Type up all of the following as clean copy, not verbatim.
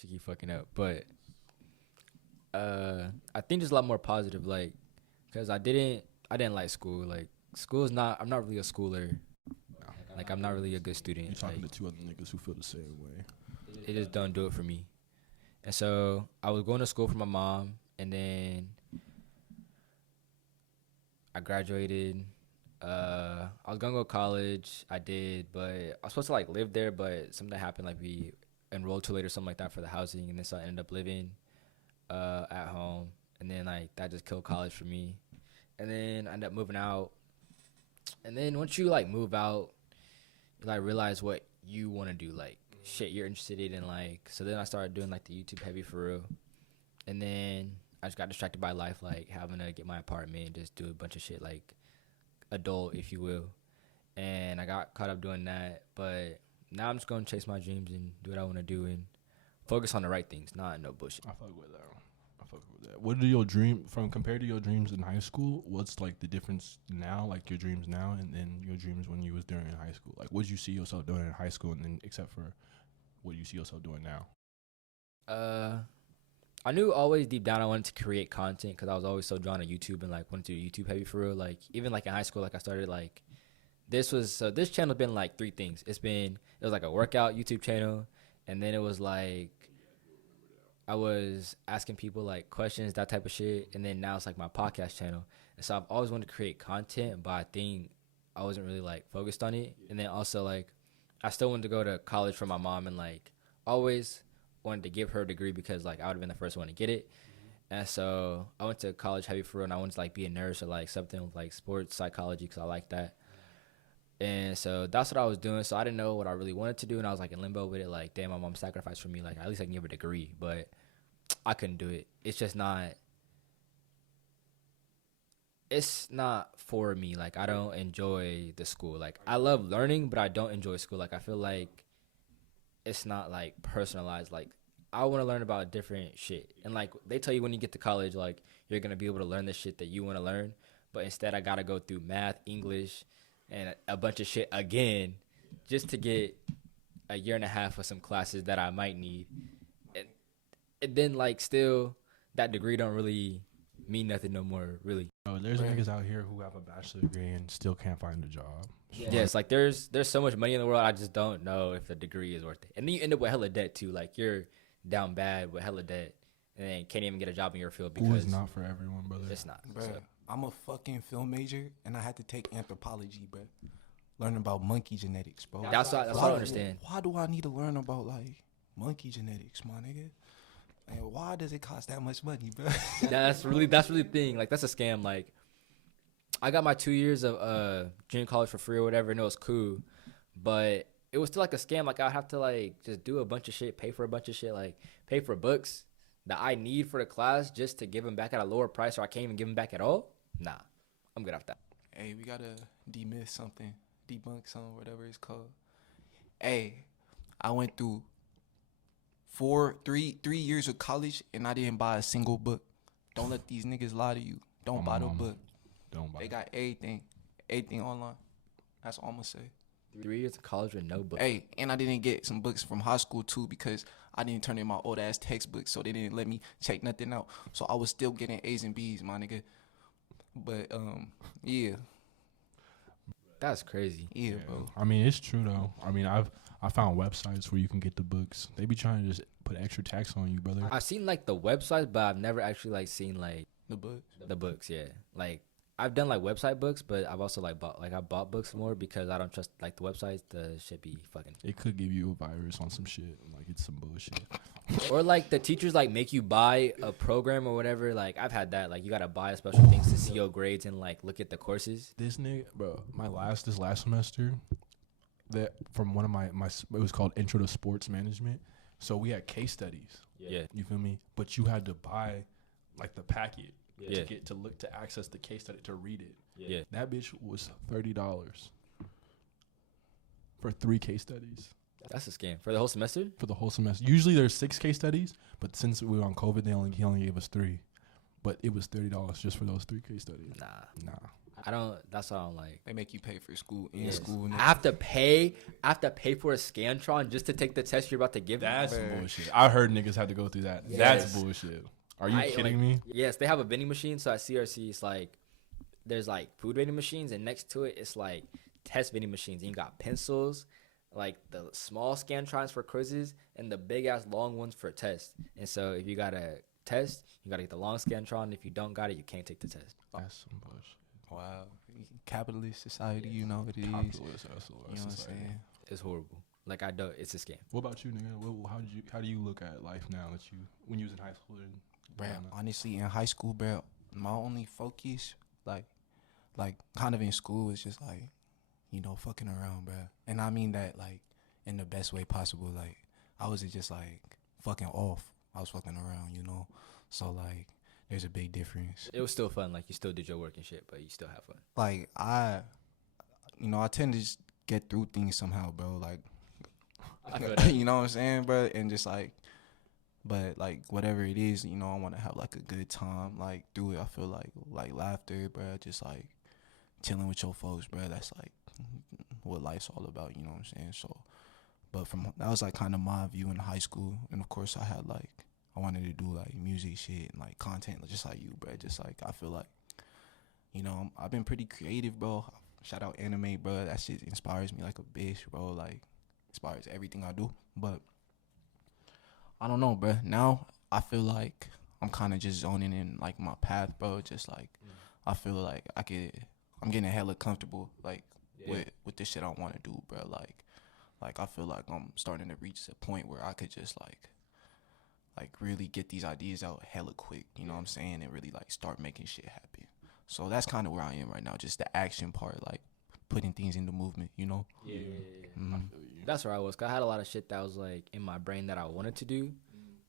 She keep fucking up, but I think there's a lot more positive, like, cause I didn't like school. Like, school is not. I'm not really a schooler. Like, I'm not really a good student. You're talking like, to two other niggas who feel the same way. It just don't do it for me. And so I was going to school for my mom, and then I graduated. I was gonna go to college. I did, but I was supposed to like live there, but something happened. Like, we enrolled too late or something like that for the housing, and then so I ended up living at home, and then like that just killed college for me. And then I ended up moving out. And then once you like move out, you like realize what you want to do, like shit you're interested in, like. So then I started doing like the YouTube heavy for real, and then I just got distracted by life, like having to get my apartment and just do a bunch of shit, like adult, if you will. And I got caught up doing that, but now I'm just gonna chase my dreams and do what I want to do and focus on the right things, not no bullshit. I fuck with that. What are your dream from compared to your dreams in high school? What's like the difference now, like your dreams now, and then your dreams when you was during high school? Like, what did you see yourself doing in high school, and then except for what do you see yourself doing now? I knew always deep down I wanted to create content because I was always so drawn to YouTube and like wanted to do YouTube heavy for real. Like, even like in high school, like I started like this channel's been like three things. It was like a workout YouTube channel, and then it was like I was asking people like questions, that type of shit, and then now it's like my podcast channel. And so I've always wanted to create content, but I think I wasn't really like focused on it. And then also like I still wanted to go to college for my mom, and like always wanted to give her a degree because like I would have been the first one to get it. And so I went to college heavy for real, and I wanted to like be a nurse or like something with like sports psychology because I like that. And so that's what I was doing. So I didn't know what I really wanted to do, and I was like in limbo with it. Like, damn, my mom sacrificed for me. Like, at least I can give her a degree, but I couldn't do it. It's just not. It's not for me. Like, I don't enjoy the school. Like, I love learning, but I don't enjoy school. Like, I feel like it's not like personalized. Like, I want to learn about different shit, and like they tell you when you get to college, like you're gonna be able to learn the shit that you want to learn. But instead, I gotta go through math, English, and a bunch of shit again just to get a year and a half of some classes that I might need. And then, like, still, that degree don't really mean nothing no more, really. Oh, there's niggas out here who have a bachelor's degree and still can't find a job. Yeah, it's like there's so much money in the world, I just don't know if the degree is worth it. And then you end up with hella debt, too. Like, you're down bad with hella debt and then can't even get a job in your field because it's not for everyone, brother. It's not. Bro, So. I'm a fucking film major, and I had to take anthropology, bro. Learning about monkey genetics, bro. That's what I don't understand. Why do I need to learn about, like, monkey genetics, my nigga? And why does it cost that much money, bro? That's really the thing. Like, that's a scam. Like, I got my 2 years of junior college for free or whatever, and it was cool. But it was still like a scam. Like, I'd have to, like, just do a bunch of shit, pay for a bunch of shit, like, pay for books that I need for the class just to give them back at a lower price, or I can't even give them back at all. Nah, I'm good off that. Hey, we gotta demyth something, debunk something, whatever it's called. Hey, I went through 3 years of college, and I didn't buy a single book. Don't let these niggas lie to you. Don't buy no book. Don't buy. They got everything online. That's all I'm gonna say. 3 years of college with no book. Hey, and I didn't get some books from high school too because I didn't turn in my old ass textbooks, so they didn't let me check nothing out. So I was still getting A's and B's, my nigga. But yeah. That's crazy. Yeah, bro. I mean, it's true though. I mean, I found websites where you can get the books. They be trying to just put extra tax on you, brother. I've seen like the websites, but I've never actually like seen like The books. the books. Yeah, like I've done like website books, but I've also like I bought books more because I don't trust like the websites. The shit be fucking. It could give you a virus on some shit. Like, it's some bullshit. Or like the teachers like make you buy a program or whatever. Like, I've had that. Like, you gotta buy special things to see your grades and like look at the courses. This nigga, bro, this last semester, that from one of my it was called Intro to Sports Management. So we had case studies. Yeah. You feel me? But you had to buy like the packet Yeah. to access the case study, to read it. Yeah. That bitch was $30 for 3 case studies. That's a scam for the whole semester. For the whole semester. Usually there's 6 case studies, but since we were on COVID, he only gave us 3. But it was $30 just for those 3 case studies. Nah. I don't. That's what I don't like. They make you pay for school in Yes. school. I have to pay. I have to pay for a Scantron just to take the test you're about to give me. That's Man. bullshit. I heard niggas had to go through that. Yes. That's bullshit. Are you kidding me? Yes, they have a vending machine. So at CRC, it's like there's like food vending machines, and next to it, it's like test vending machines. And you got pencils, like the small Scantrons for quizzes, and the big ass long ones for tests. And so if you got a test, you gotta get the long Scantron. If you don't got it, you can't take the test. That's some bullshit. Wow. Capitalist society, you know what it is. Capitalist, You know what I'm saying? It's horrible. Like I don't. It's a scam. What about you, nigga? How do you look at life now that when you was in high school? And Bro, honestly, in high school, bro, my only focus, like kind of in school, is just like, you know, fucking around, bro. And I mean that like in the best way possible. Like I wasn't just like fucking off. I was fucking around, you know. So like, there's a big difference. It was still fun. Like you still did your work and shit, but you still have fun. Like I tend to just get through things somehow, bro. Like, I feel that. you know what I'm saying, bro? And just like, but like whatever it is, you know, I want to have like a good time, like through it. I feel like laughter, bro. Just like chilling with your folks, bro. That's like what life's all about, you know what I'm saying? So, but that was like kind of my view in high school, and of course I wanted to do like music shit and like content, just like you, bro. Just like I feel like, you know, I've been pretty creative, bro. Shout out anime, bro. That shit inspires me like a bitch, bro. Like inspires everything I do. But I don't know, bro. Now I feel like I'm kind of just zoning in like my path, bro. Just like I feel like I'm getting hella comfortable like with the shit I want to do, bro. Like I feel like I'm starting to reach a point where I could just like really get these ideas out hella quick, you know what I'm saying, and really like start making shit happen. So that's kind of where I am right now, just the action part, like putting things into movement, you know. Yeah. Mm-hmm. That's where I was. 'Cause I had a lot of shit that was like in my brain that I wanted to do,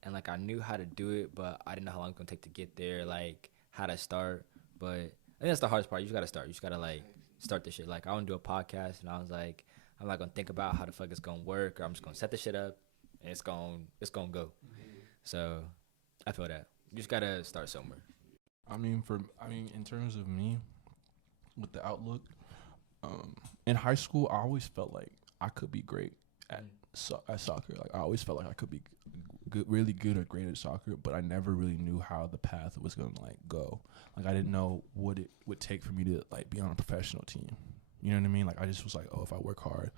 and like I knew how to do it, but I didn't know how long it's gonna take to get there, like how to start. But I think that's the hardest part. You just gotta start. You just gotta like start the shit. Like I want to do a podcast, and I was like, I'm not gonna think about how the fuck it's gonna work, or I'm just gonna set the shit up, and it's gonna go. So I feel that you just gotta start somewhere. I mean, in terms of me, with the outlook, in high school, I always felt like I could be great at soccer. Like I always felt like I could be really good or great at soccer, but I never really knew how the path was gonna like go. Like I didn't know what it would take for me to like be on a professional team. You know what I mean? Like I just was like, oh, if I work hard,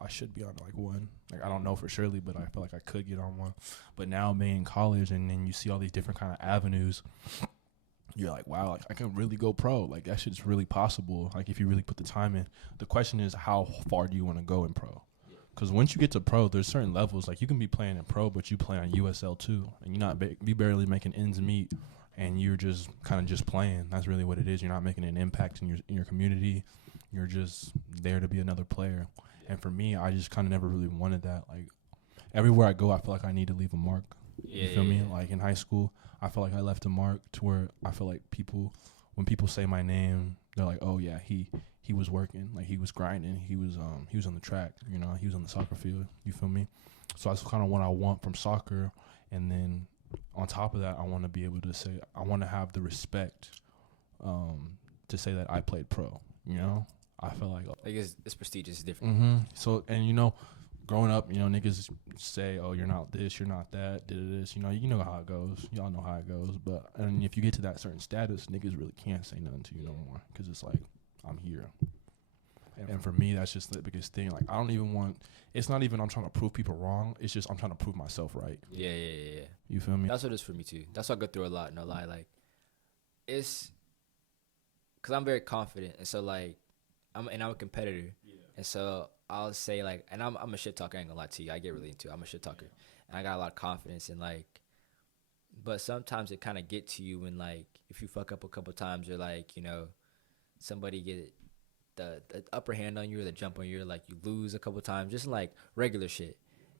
I should be on like one. Like I don't know for surely, but I feel like I could get on one. But now being in college, and then you see all these different kind of avenues, you're like, wow, like I can really go pro. Like that shit's really possible. Like if you really put the time in. The question is, how far do you want to go in pro? Because once you get to pro, there's certain levels. Like you can be playing in pro, but you play on USL too, and you're not you barely making ends meet, and you're just kind of just playing. That's really what it is. You're not making an impact in your community. You're just there to be another player. And for me, I just kind of never really wanted that. Like everywhere I go, I feel like I need to leave a mark. You feel me? Like in high school, I feel like I left a mark to where I feel like when people say my name, they're like, oh yeah, he was working, like he was grinding, he was on the track, you know, he was on the soccer field. You feel me? So that's kind of what I want from soccer. And then on top of that, I want to be able to say, I want to have the respect to say that I played pro. You know, I feel like it's prestigious, it's different. Mm-hmm. So, and you know, growing up, you know, niggas say, oh, you're not this, you're not that, did this, you know how it goes. Y'all know how it goes. But and if you get to that certain status, niggas really can't say nothing to you no more, because it's like, I'm here. And for me, that's just the biggest thing. Like, I don't even want, it's not even I'm trying to prove people wrong. It's just I'm trying to prove myself right. Yeah. You feel me? That's what it is for me too. That's what I go through a lot, no lie. Like, it's because I'm very confident. And so, like, I'm a competitor. Yeah. And so I'll say, like, and I'm a shit talker. I ain't gonna lie to you. I get really into it. I'm a shit talker. And I got a lot of confidence. And, like, but sometimes it kind of get to you when, like, if you fuck up a couple times or, like, you know, somebody get the upper hand on you or the jump on you, like, you lose a couple times, just like regular shit.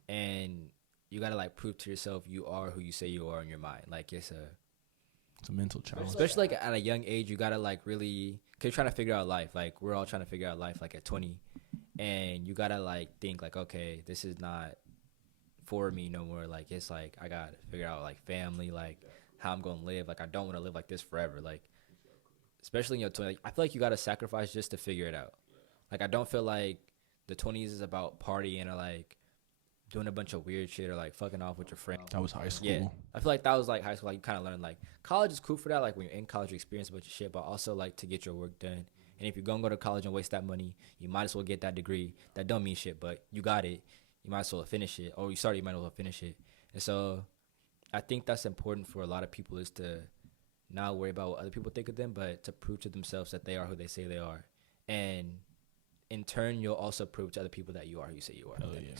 And you gotta, like, prove to yourself you are who you say you are in your mind. Like, it's a mental challenge. Especially, like, at a young age, you gotta, like, really, because you're trying to figure out life. Like, we're all trying to figure out life, like, at 20. And you gotta, like, think, like, okay, this is not for me no more. Like, it's like, I gotta figure out, like, family, like, how I'm gonna live. Like, I don't want to live like this forever. Like, especially in your 20s. Like, I feel like you gotta sacrifice just to figure it out. Like I don't feel like the 20s is about partying or like doing a bunch of weird shit or like fucking off with your friends. That was high school. Yeah, I feel like that was like high school. Like you kind of learn like college is cool for that. Like when you're in college, you experience a bunch of shit, but also like to get your work done. And if you're gonna go to college and waste that money, you might as well get that degree. That don't mean shit, but you got it. You might as well finish it. Or you started, you might as well finish it. And so I think that's important for a lot of people is to not worry about what other people think of them, but to prove to themselves that they are who they say they are. And in turn, you'll also prove to other people that you are who you say you are. Hell yeah.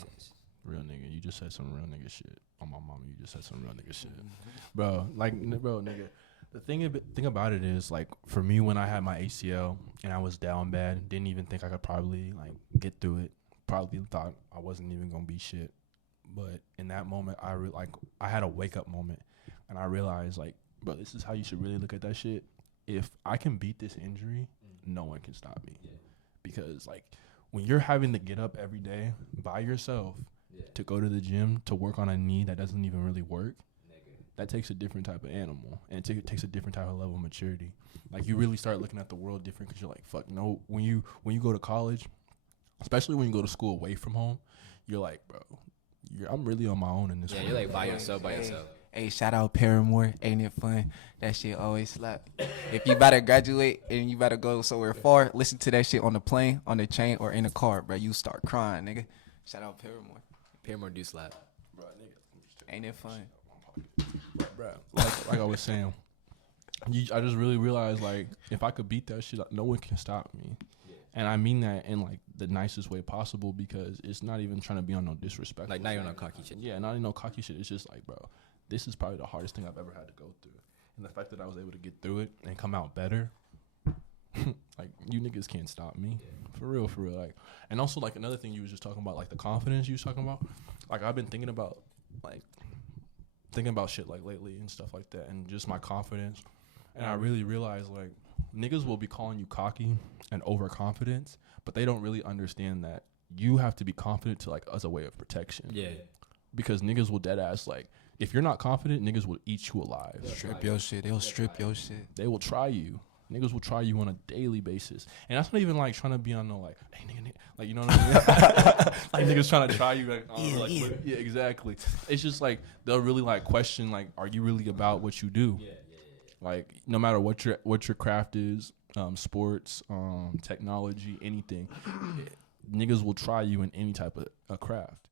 Real nigga. You just said some real nigga shit. On my mama, you just said some real nigga shit. Bro, nigga. The thing about it is, like, for me, when I had my ACL and I was down bad, didn't even think I could probably, like, get through it. Probably thought I wasn't even going to be shit. But in that moment, I had a wake-up moment. And I realized, like, bro, this is how you should really look at that shit. If I can beat this injury, no one can stop me. Yeah. Because, like, when you're having to get up every day by yourself to go to the gym to work on a knee that doesn't even really work, that takes a different type of animal, and it takes a different type of level of maturity. Like, you really start looking at the world different because you're like, fuck, no. When you go to college, especially when you go to school away from home, you're like, bro, I'm really on my own in this world. Yeah, you're like by yourself. Hey, shout out Paramore. Ain't it fun? That shit always slap. If you about to graduate and you about to go somewhere far, listen to that shit on the plane, on the train, or in the car, bro. You start crying, nigga. Shout out Paramore. Paramore do slap. Bro, nigga. Ain't it fun? Bro, like I was saying, I just really realized, like, if I could beat that shit, no one can stop me. Yeah. And I mean that in, like, the nicest way possible, because it's not even trying to be on no disrespect. Like, not even on cocky shit. Yeah, not even no cocky shit. It's just like, bro, this is probably the hardest thing I've ever had to go through. And the fact that I was able to get through it and come out better, like, you niggas can't stop me. Yeah. For real. Like, and also, like, another thing you was just talking about, like, the confidence you was talking about. Like, I've been thinking about shit, like, lately and stuff like that, and just my confidence. And I really realized, like, niggas will be calling you cocky and overconfident, but they don't really understand that you have to be confident to, like, as a way of protection. Yeah. Because niggas will dead ass, like, if you're not confident, niggas will eat you alive. Strip your shit. They'll strip your shit. They will try you. Niggas will try you on a daily basis. And that's not even, like, trying to be on no, like, hey, nigga. Like, you know what I mean? Like, niggas trying to try you. Like, yeah, exactly. It's just, like, they'll really, like, question, like, are you really about what you do? Yeah. Like, no matter what your craft is, sports, technology, anything, niggas will try you in any type of a craft.